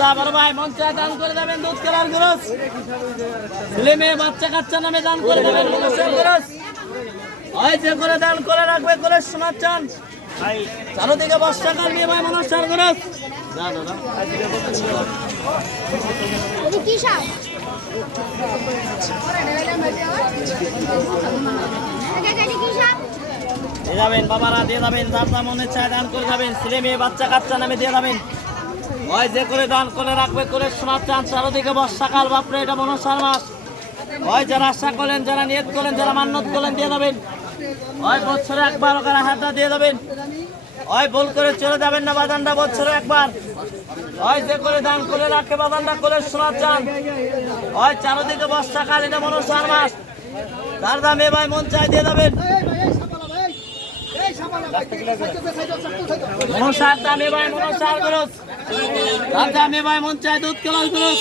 দাদা বড় ভাই মন চায় দান করে দেবেন দুধ কেলার খরচ, ছেলে মেয়ে বাচ্চা কাচ্চা নামে দান করে দেবেন মনসার খরচ। ওই যে করে দান করে রাখবে করে শোনার চান চারোদিকে বর্ষাকাল নিয়ে ভাই মনসার খরচ। দিয়ে যাবেন বাবারা, দিয়ে যাবেন যার যা মনে চায় দান করে যাবেন, ছেলে মেয়ে বাচ্চা কাচ্চা নামে দিয়ে যাবেন। ওই যে করে দান করে রাখবে করে শোনার চান চারোদিকে বর্ষাকাল, বাপরে এটা মনসার মাস। ওই যারা আশা করেন, যারা নিয়ত করেন, যারা মান্যত করেন দিয়ে যাবেন। ওই বছরে একবার ওখানে হাতটা দিয়ে যাবেন। ওই ভুল করে চলে যাবেন না বাদানটা বছরে একবার। ওই যে করে দান করে রাখে বাদানটা করে শোনার চান। ওই চারোদিকে বর্ষাকাল এটা মনসার মাস, তার দামে ভাই মন চাই দিয়ে যাবেন। মনসার দামে ভাই মনসার খরচ, তার দামে ভাই মন চাই দুধ কেলার খরচ।